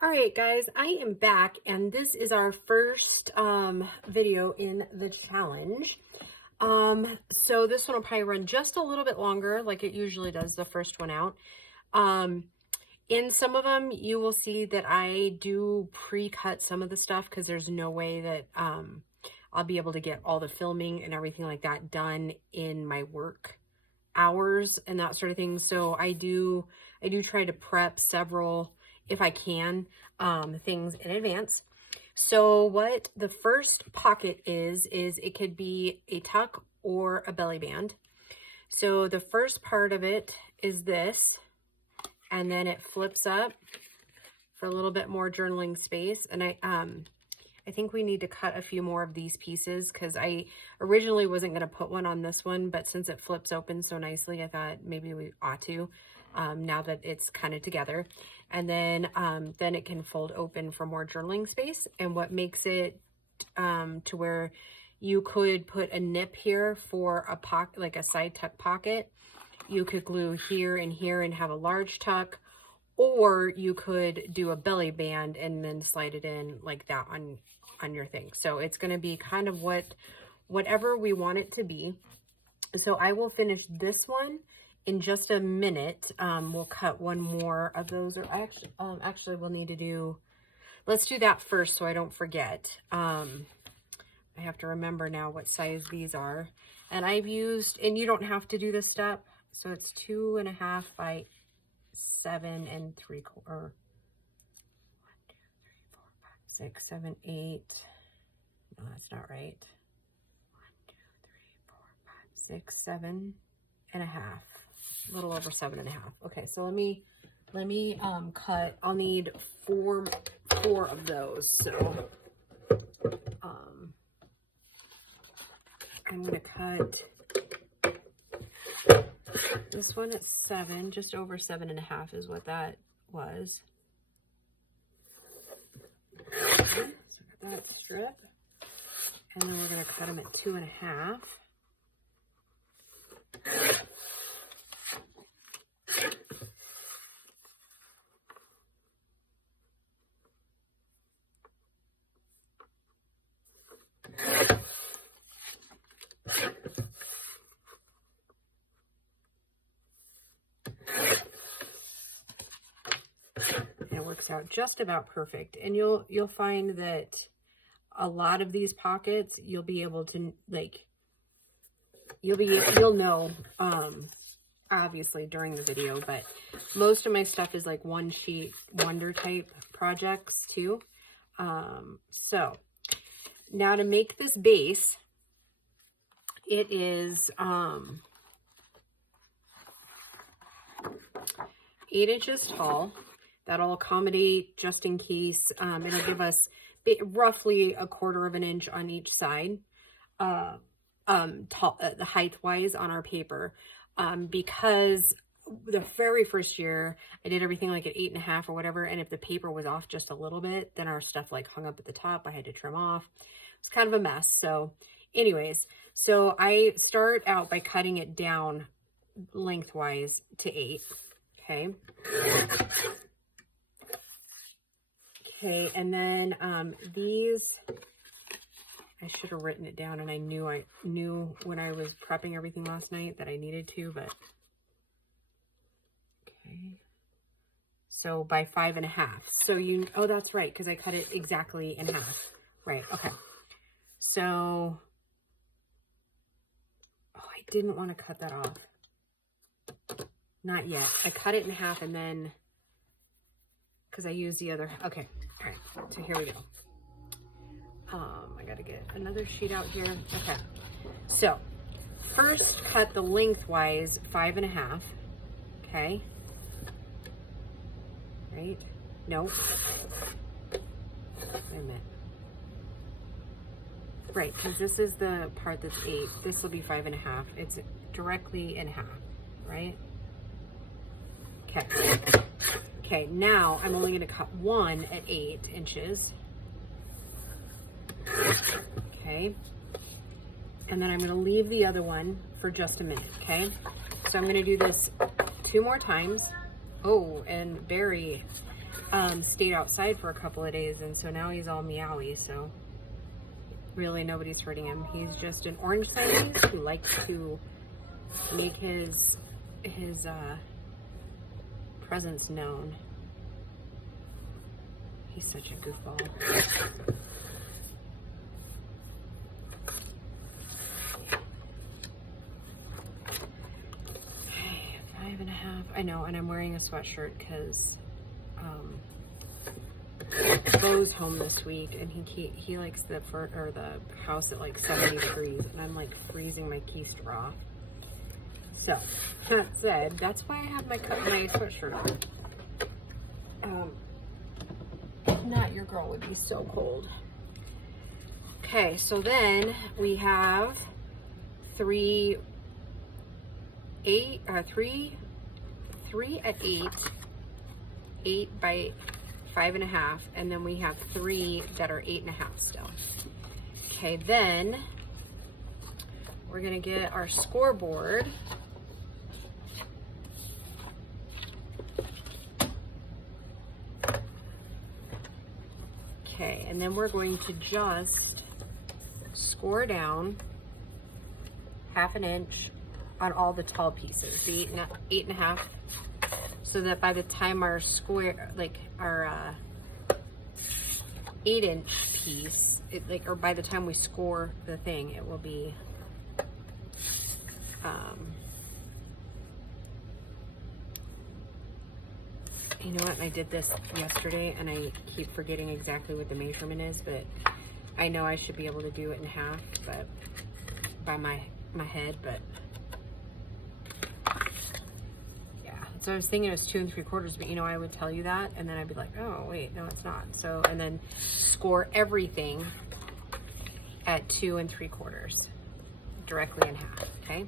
All right, guys, I am back, and this is our first video in the challenge. So this one will probably run just a little bit longer, like it usually does, the first one out. In some of them, you will see that I do pre-cut some of the stuff because there's no way that I'll be able to get all the filming and everything like that done in my work hours and that sort of thing. So I do try to prep several, if I can, things in advance. So what the first pocket is it could be a tuck or a belly band. So the first part of it is this, and then it flips up for a little bit more journaling space. And I think we need to cut a few more of these pieces because I originally wasn't going to put one on this one, but since it flips open so nicely, I thought maybe we ought to, now that it's kind of together. And then it can fold open for more journaling space. And what makes it to where you could put a nip here for a pocket, like a side tuck pocket. You could glue here and here and have a large tuck, or you could do a belly band and then slide it in like that on your thing. So it's going to be kind of whatever we want it to be. So I will finish this one in just a minute. We'll cut one more of those, or actually we'll need to do, let's do that first so I don't forget. I have to remember now what size these are. And I've used, and you don't have to do this step, so it's 2.5 by 7 3/4. 1, 2, 3, 4, 5, 6, 7, 8. No, that's not right. 1, 2, 3, 4, 5, 6, 7.5. A little over 7.5. Okay, so let me cut. I'll need four of those. So I'm gonna cut this one at 7, just over 7.5 is what that was. Okay, so got that strip, and then we're gonna cut them at 2.5. It works out just about perfect, and you'll find that a lot of these pockets you'll be able to, like, you'll know obviously during the video, but most of my stuff is like one sheet wonder type projects too. So now to make this base, it is 8 inches tall. That'll accommodate just in case. It'll give us roughly 1/4 of an inch on each side, the height wise on our paper. Because the very first year I did everything like at 8.5 or whatever, and if the paper was off just a little bit, then our stuff like hung up at the top. I had to trim off. It's kind of a mess. So anyways, so I start out by cutting it down lengthwise to 8. Okay. Okay, and then these, I should have written it down, and I knew when I was prepping everything last night that I needed to, but okay. So by 5.5. So oh, that's right, because I cut it exactly in half. Right, okay. So, oh, I didn't want to cut that off. Not yet. I cut it in half and then, because I used the other, okay. All right, so here we go. I gotta get another sheet out here. Okay, so first cut the lengthwise 5.5. Okay, right? No, wait a minute. Right, because this is the part that's 8. This will be 5.5. It's directly in half, right? Okay. Okay, now I'm only going to cut one at 8 inches. Okay. And then I'm going to leave the other one for just a minute, okay? So I'm going to do this 2 more times. Oh, and Barry, stayed outside for a couple of days, and so now he's all meowy, so really nobody's hurting him. He's just an orange Siamese who likes to make his presence known. He's such a goofball. Okay, 5.5. I know, and I'm wearing a sweatshirt because Bo's home this week, and he likes the house at like 70 degrees, and I'm like freezing my keister off. So that said, that's why I have my sweatshirt on. If not, your girl would be so cold. Okay, so then we have 3 at 8, 8 by 5.5, and then we have 3 that are 8.5 still. Okay, then we're gonna get our scoreboard. Okay, and then we're going to just score down 1/2 inch on all the tall pieces, the 8.5, so that by the time our square, like our 8-inch piece, or by the time we score the thing, it will be you know what, I did this yesterday and I keep forgetting exactly what the measurement is, but I know I should be able to do it in half, but by my head, but yeah. So I was thinking it was 2 3/4, but you know, I would tell you that and then I'd be like, oh wait, no, it's not. So, and then score everything at 2 3/4 directly in half, okay?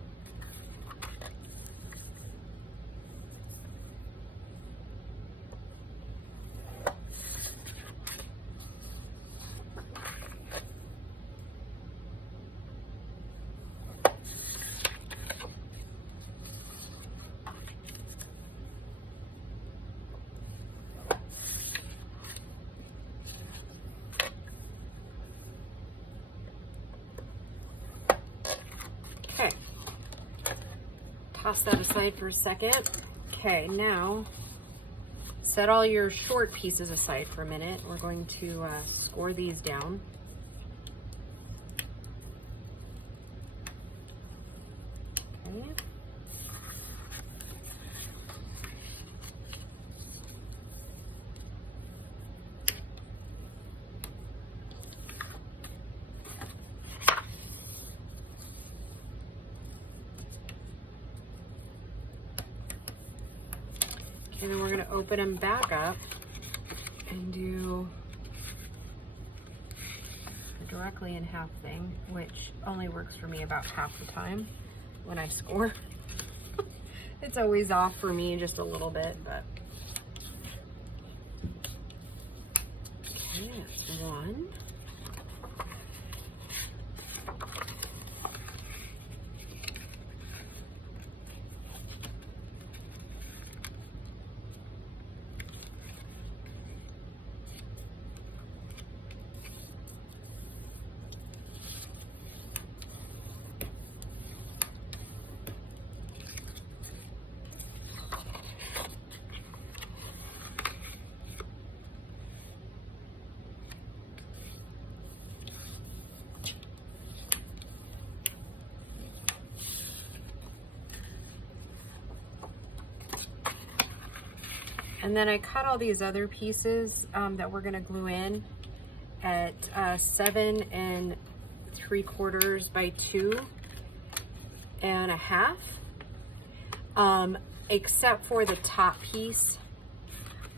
Okay, toss that aside for a second. Okay, now set all your short pieces aside for a minute. We're going to score these down. Okay. And then we're going to open them back up and do a directly in half thing, which only works for me about half the time when I score. It's always off for me just a little bit, but okay, that's 1. And then I cut all these other pieces that we're gonna glue in at 7 3/4 by 2.5, except for the top piece.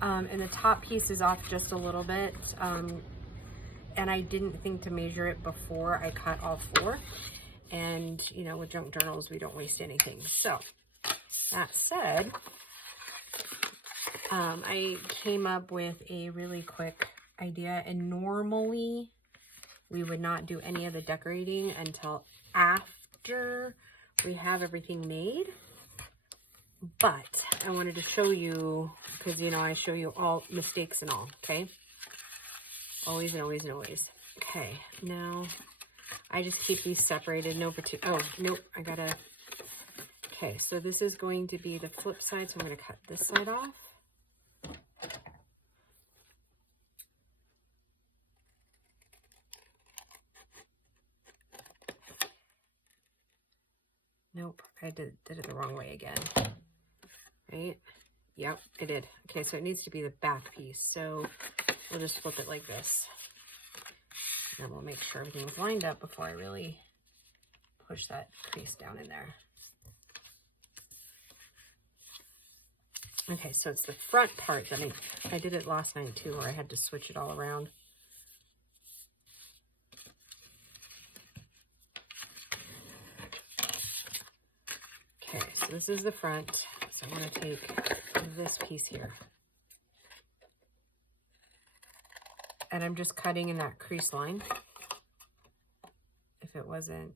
And the top piece is off just a little bit. And I didn't think to measure it before I cut all 4. And you know, with junk journals, we don't waste anything. So that said, I came up with a really quick idea, and normally we would not do any of the decorating until after we have everything made. but I wanted to show you, because, you know, I show you all mistakes and all, okay? Always and always and always. Okay, now I just keep these separated. No particular, oh, nope, I gotta, okay, so this is going to be the flip side, so I'm gonna cut this side off. Nope, I did it the wrong way again, right? Yep, I did. Okay, so it needs to be the back piece. So we'll just flip it like this. And we'll make sure everything's lined up before I really push that crease down in there. Okay, so it's the front part that I did it last night too, where I had to switch it all around. Okay, so this is the front. So I'm going to take this piece here. And I'm just cutting in that crease line. If it wasn't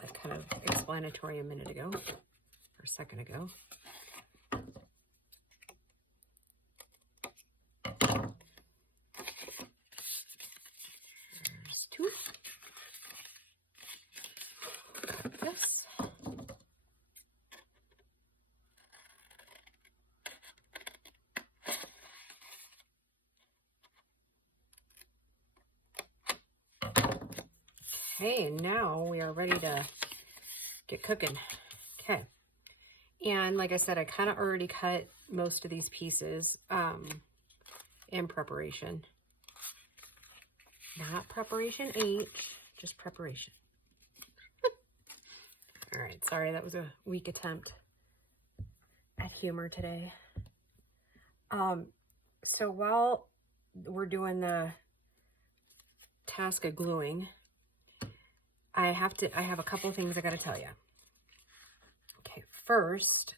like kind of explanatory a minute ago, or a second ago. There's two. Cut this. Okay, now we are ready to get cooking. Okay, and like I said, I kind of already cut most of these pieces in preparation. Not preparation H, just preparation. All right, sorry, that was a weak attempt at humor today. So while we're doing the task of gluing, I have a couple of things I got to tell you. Okay, first,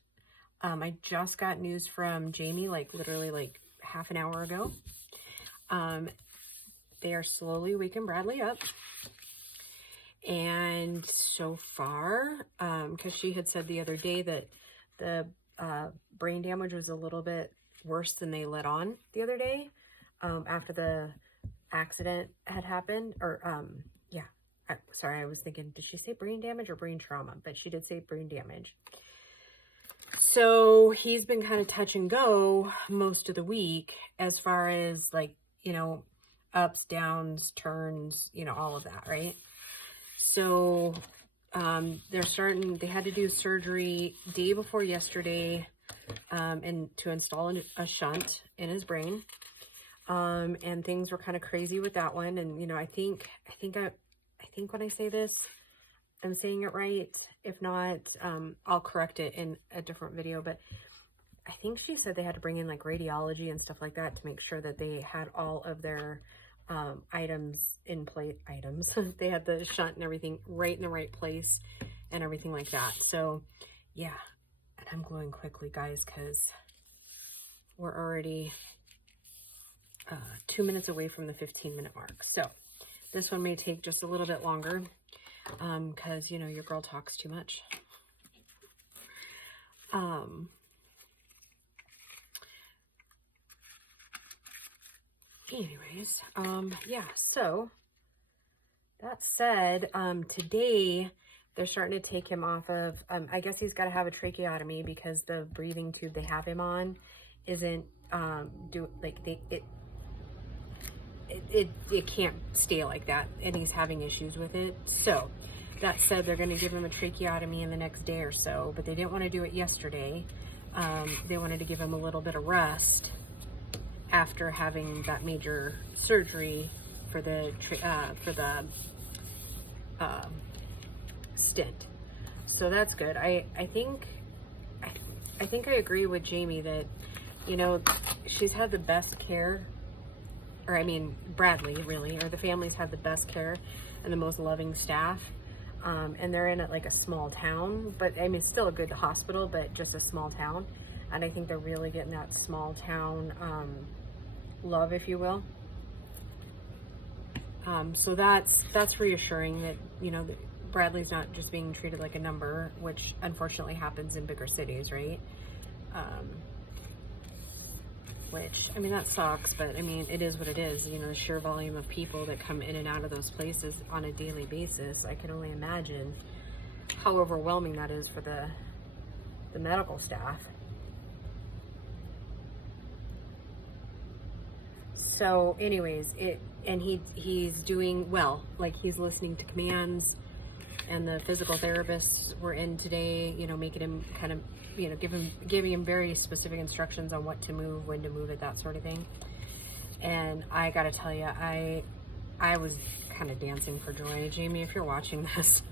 I just got news from Jamie, like literally like half an hour ago. They are slowly waking Bradley up. And so far, because she had said the other day that the brain damage was a little bit worse than they let on the other day, after the accident had happened, or yeah. Sorry, I was thinking, did she say brain damage or brain trauma? But she did say brain damage. So he's been kind of touch and go most of the week as far as like, you know, ups, downs, turns, you know, all of that, right? So they had to do surgery day before yesterday and to install a shunt in his brain. And things were kind of crazy with that one. And, you know, I think when I say this, I'm saying it right. If not, I'll correct it in a different video. But I think she said they had to bring in like radiology and stuff like that to make sure that they had all of their items in place. They had the shunt and everything right in the right place and everything like that. So yeah, and I'm going quickly, guys, because we're already 2 minutes away from the 15-minute mark. So this one may take just a little bit longer because, you know, your girl talks too much. Anyways, yeah, so that said, today they're starting to take him off of, I guess he's got to have a tracheotomy because the breathing tube they have him on isn't, it can't stay like that, and he's having issues with it. So that said, they're going to give him a tracheotomy in the next day or so, but they didn't want to do it yesterday. They wanted to give him a little bit of rest after having that major surgery for the stint. So that's good. I think I agree with Jamie that, you know, she's had the best care, or I mean, Bradley really, or the families have the best care and the most loving staff. And they're in like a small town, but I mean, it's still a good hospital, but just a small town. And I think they're really getting that small town love, if you will. So that's reassuring that, you know, Bradley's not just being treated like a number, which unfortunately happens in bigger cities, right? which, I mean, that sucks, but I mean, it is what it is. You know, the sheer volume of people that come in and out of those places on a daily basis, I can only imagine how overwhelming that is for the medical staff. So anyways, he's doing well. Like, he's listening to commands, and the physical therapists were in today, you know, making him kind of, you know, giving him very specific instructions on what to move, when to move it, that sort of thing. And I gotta tell you, I was kind of dancing for joy. Jamie, if you're watching this,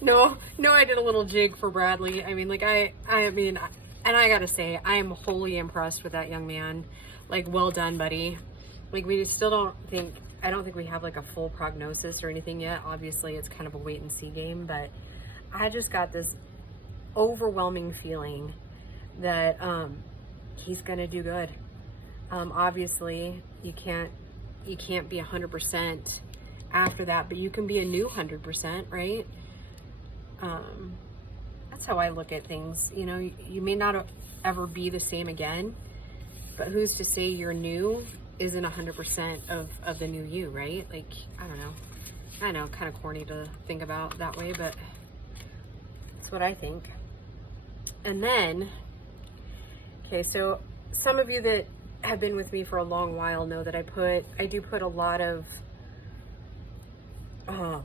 no, I did a little jig for Bradley. I mean, like, I mean, and I gotta say, I am wholly impressed with that young man. Like, well done, buddy. Like, we still I don't think we have like a full prognosis or anything yet. Obviously, it's kind of a wait and see game, but I just got this overwhelming feeling that he's gonna do good. Obviously, you can't be 100% after that, but you can be a new 100%, right? That's how I look at things. You know, you may not ever be the same again, but who's to say your new isn't 100% of the new you, right? Like, I know, kind of corny to think about that way, but that's what I think. And then, okay, so some of you that have been with me for a long while know that I do put a lot of, I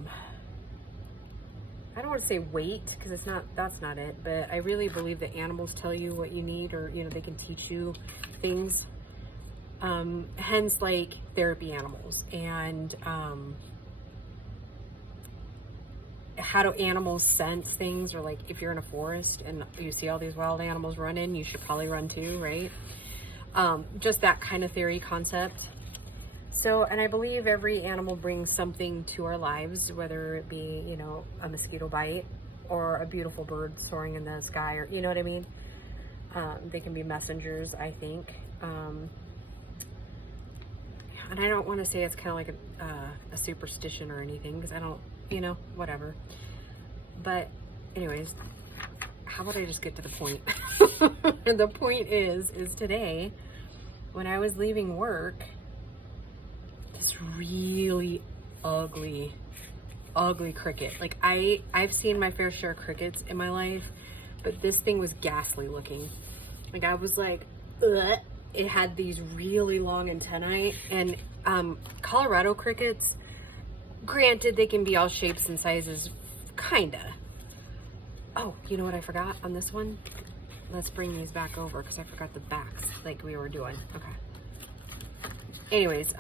don't want to say weight, because that's not it, but I really believe that animals tell you what you need, or, you know, they can teach you things. Hence, like, therapy animals, and how do animals sense things, or like if you're in a forest and you see all these wild animals running, you should probably run too, right? Just that kind of theory concept. So, and I believe every animal brings something to our lives, whether it be, you know, a mosquito bite or a beautiful bird soaring in the sky, or, you know what I mean? They can be messengers, I think. And I don't want to say it's kind of like a superstition or anything, because I don't, you know, whatever. But anyways, how about I just get to the point? And the point is today, when I was leaving work, this really ugly cricket. Like, I've seen my fair share of crickets in my life, but this thing was ghastly looking. Like, I was like, ugh. It had these really long antennae, and Colorado crickets, granted, they can be all shapes and sizes, kinda. Oh, you know what I forgot on this one? Let's bring these back over, because I forgot the backs, like we were doing. Okay. Anyways,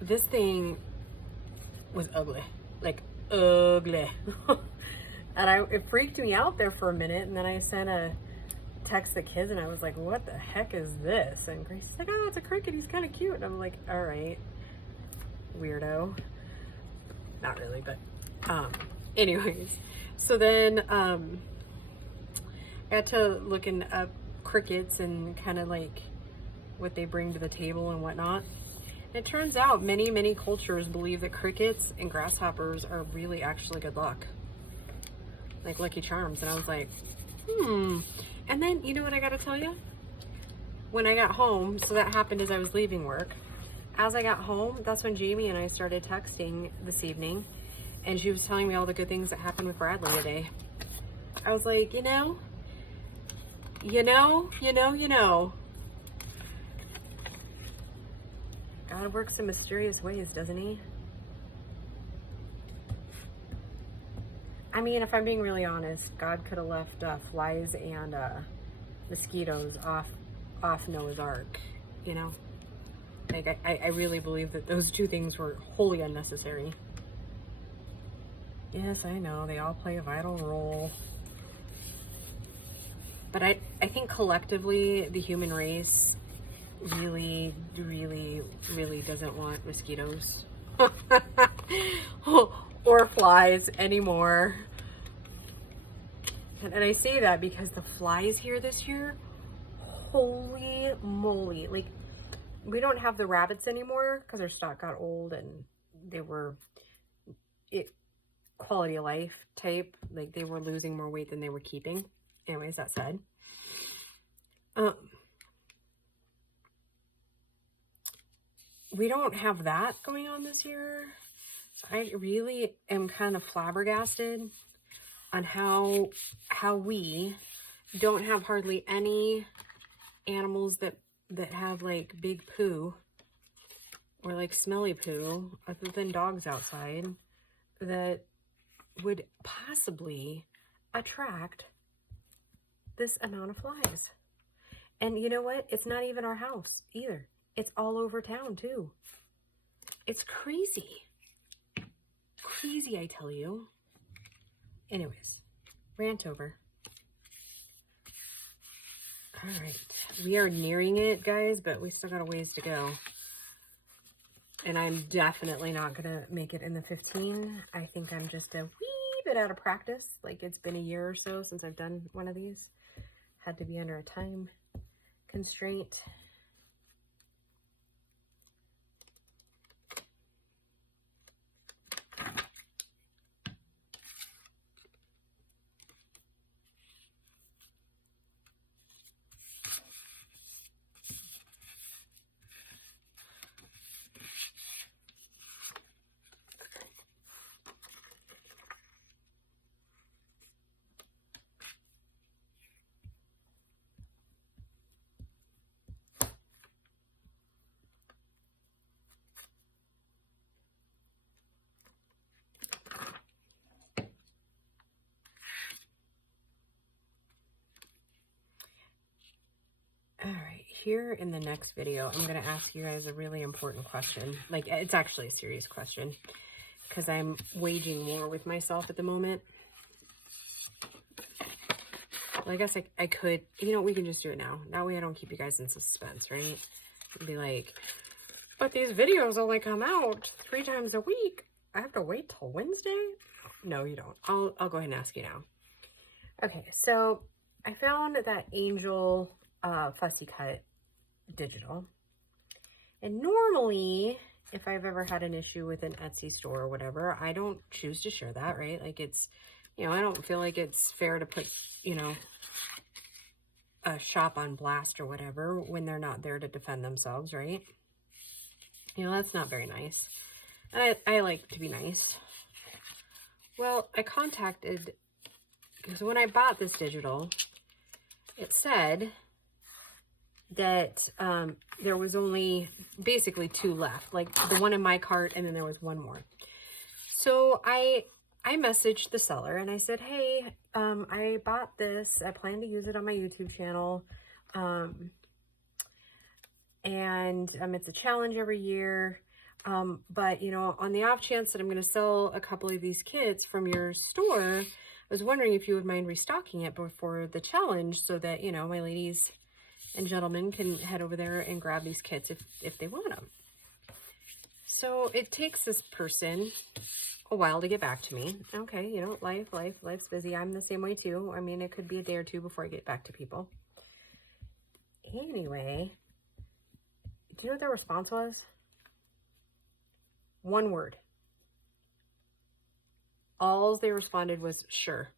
this thing was ugly. Like, ugly. And it freaked me out there for a minute, and then I sent a text the kids, and I was like, what the heck is this? And Grace's like, oh, it's a cricket, he's kind of cute. And I'm like, all right, weirdo. Not really, but anyways, so then I got to looking up crickets and kind of like what they bring to the table and whatnot. It turns out many cultures believe that crickets and grasshoppers are really actually good luck, like Lucky Charms. And I was like, And then, you know what I gotta tell you? When I got home, so that happened as I was leaving work. As I got home, that's when Jamie and I started texting this evening, and she was telling me all the good things that happened with Bradley today. I was like, you know. God works in mysterious ways, doesn't he? I mean, if I'm being really honest, God could have left flies and mosquitoes off Noah's Ark, you know? Like, I really believe that those two things were wholly unnecessary. Yes, I know, they all play a vital role. But I think collectively, the human race really doesn't want mosquitoes. Or flies anymore. And I say that because the flies here this year, holy moly. Like, we don't have the rabbits anymore because their stock got old, and they were quality of life type. Like, they were losing more weight than they were keeping. anyways, that said, we don't have that going on this year. So I really am kind of flabbergasted on how we don't have hardly any animals that have like big poo or like smelly poo, other than dogs outside, that would possibly attract this amount of flies. And you know what? It's not even our house either. It's all over town too. It's crazy. Crazy, I tell you. Anyways, rant over. All right, we are nearing it, guys, but we still got a ways to go. And I'm definitely not gonna make it in the 15. I think I'm just a wee bit out of practice. Like, it's been a year or so since I've done one of these. Had to be under a time constraint. All right, here in the next video, I'm going to ask you guys a really important question. Like, it's actually a serious question because I'm waging war with myself at the moment. Well, I guess I could, you know, we can just do it now. That way I don't keep you guys in suspense, right? I'd be like, but these videos only come out 3 times a week. I have to wait till Wednesday? No, you don't. I'll go ahead and ask you now. Okay, so I found that Angel Fussy Cut digital. And normally, if I've ever had an issue with an Etsy store or whatever, I don't choose to share that, right? Like, it's, you know, I don't feel like it's fair to put, you know, a shop on blast or whatever when they're not there to defend themselves, right? You know, that's not very nice. And I like to be nice. Well, I contacted, because when I bought this digital, it said that there was only basically 2 left, like the one in my cart, and then there was one more. So I messaged the seller and I said, hey, I bought this. I plan to use it on my YouTube channel. And it's a challenge every year. But, you know, on the off chance that I'm going to sell a couple of these kits from your store, I was wondering if you would mind restocking it before the challenge so that, you know, my ladies and gentlemen can head over there and grab these kits if they want them. So it takes this person a while to get back to me. Okay, you know, life's busy. I'm the same way too. I mean, it could be a day or 2 before I get back to people. Anyway, do you know what their response was? 1 word. All they responded was, sure.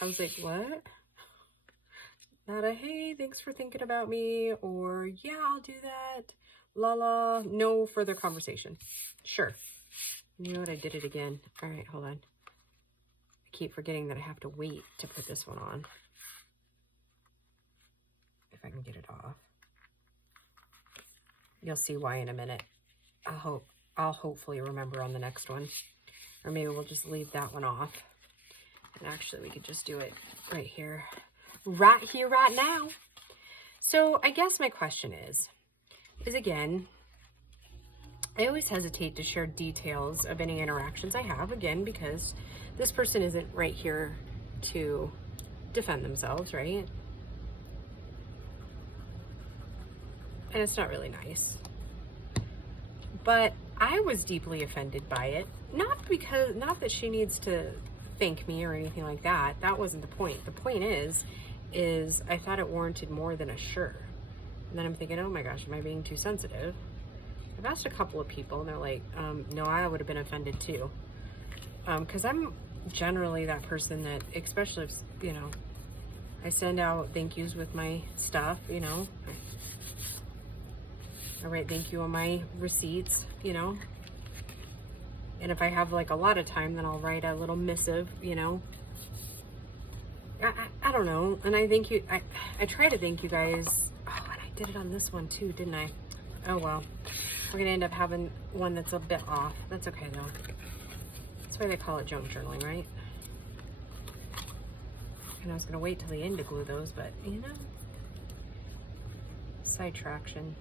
I was like, what? Not a, hey, thanks for thinking about me, or yeah, I'll do that. La la, no further conversation. Sure. You know what? I did it again. All right, hold on. I keep forgetting that I have to wait to put this one on. If I can get it off. You'll see why in a minute. I'll hopefully remember on the next one. Or maybe we'll just leave that one off. And actually, we could just do it right here. Right here, right now. So I guess my question is again, I always hesitate to share details of any interactions I have, again, because this person isn't right here to defend themselves, right? And it's not really nice. But I was deeply offended by it. Not that she needs to thank me or anything like that. That wasn't the point. The point is I thought it warranted more than a sure. And then I'm thinking, oh my gosh, am I being too sensitive? I've asked a couple of people and they're like, no, I would have been offended too. Because I'm generally that person that, especially if, you know, I send out thank yous with my stuff, you know. I write thank you on my receipts, you know. And if I have like a lot of time, then I'll write a little missive, you know. I don't know. And I thank you. I try to thank you guys. Oh, and I did it on this one too, didn't I? Oh, well. We're going to end up having one that's a bit off. That's okay, though. That's why they call it junk journaling, right? And I was going to wait till the end to glue those, but, you know. Sidetraction.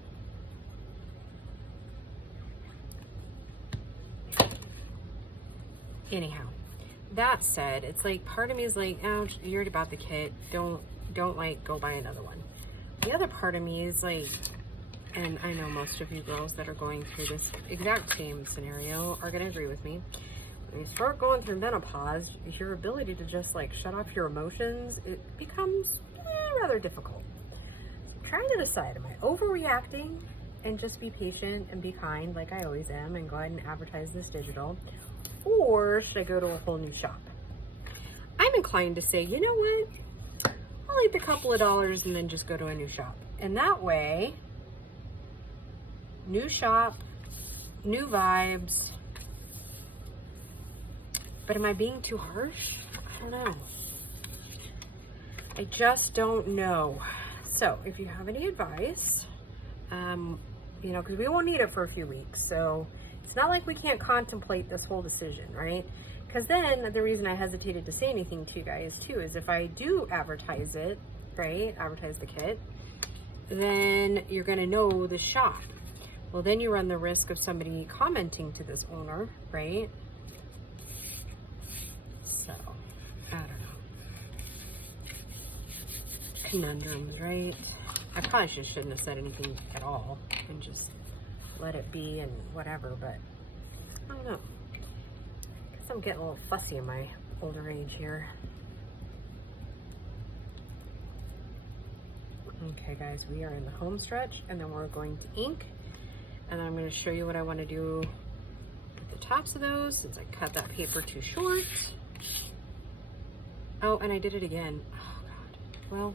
Anyhow, that said, it's like part of me is like, oh, you already bought the kit. Don't like go buy another one. The other part of me is like, and I know most of you girls that are going through this exact same scenario are going to agree with me. When you start going through menopause, your ability to just like shut off your emotions, it becomes rather difficult. So trying to decide, am I overreacting and just be patient and be kind like I always am and go ahead and advertise this digital? Or should I go to a whole new shop? I'm inclined to say, you know what? I'll leave a couple of dollars and then just go to a new shop. And that way, new shop, new vibes. But am I being too harsh? I don't know. I just don't know. So if you have any advice, you know, because we won't need it for a few weeks. So it's not like we can't contemplate this whole decision, right? Because then the reason I hesitated to say anything to you guys too is if I do advertise it, right? Advertise the kit, then you're going to know the shop. Well, then you run the risk of somebody commenting to this owner, right? So, I don't know. Conundrums, right? I probably shouldn't have said anything at all and just let it be and whatever, but I don't know. I guess I'm getting a little fussy in my older age here. Okay, guys, we are in the home stretch, and then we're going to ink, and I'm going to show you what I want to do with the tops of those since I cut that paper too short. Oh, and I did it again. Oh, God. Well,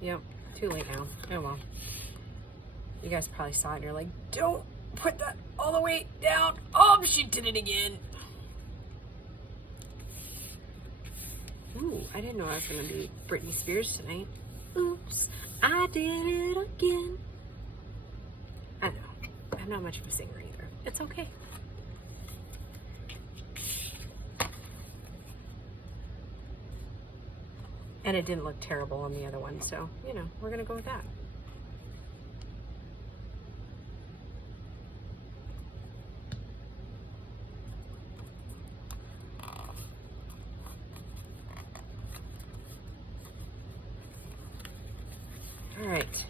yep, too late now. Oh, well. You guys probably saw it and you're like, don't put that all the way down. Oh, she did it again. Ooh, I didn't know I was going to be Britney Spears tonight. Oops, I did it again. I know. I'm not much of a singer either. It's okay. And it didn't look terrible on the other one, so, you know, we're going to go with that. All right.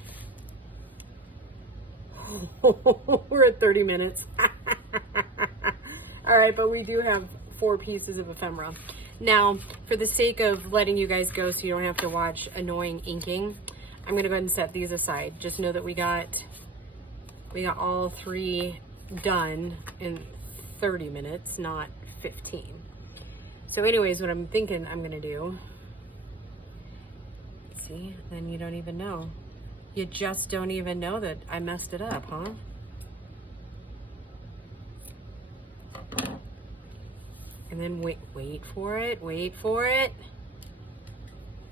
We're at 30 minutes. All right, but we do have 4 pieces of ephemera. Now, for the sake of letting you guys go so you don't have to watch annoying inking, I'm going to go ahead and set these aside. Just know that we got all 3 done in 30 minutes, not 15. So anyways, what I'm thinking I'm going to do, see, then you don't even know. You just don't even know that I messed it up, huh? And then wait for it, wait for it.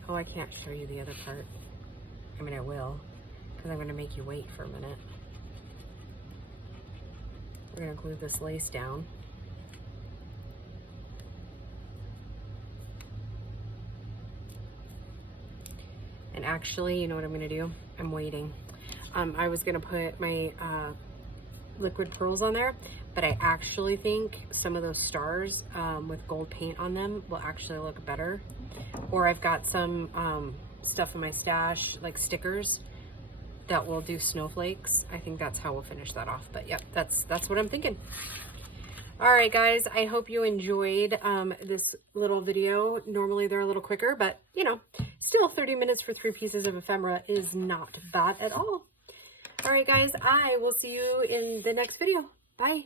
Oh, I can't show you the other part. I mean, I will, because I'm going to make you wait for a minute. We're going to glue this lace down. And actually, you know what I'm going to do? I'm waiting. I was going to put my liquid pearls on there, but I actually think some of those stars with gold paint on them will actually look better. Or I've got some stuff in my stash, like stickers, that will do snowflakes. I think that's how we'll finish that off. But yep, that's what I'm thinking. All right, guys, I hope you enjoyed this little video. Normally they're a little quicker, but you know, still 30 minutes for 3 pieces of ephemera is not bad at all. All right, guys, I will see you in the next video. Bye.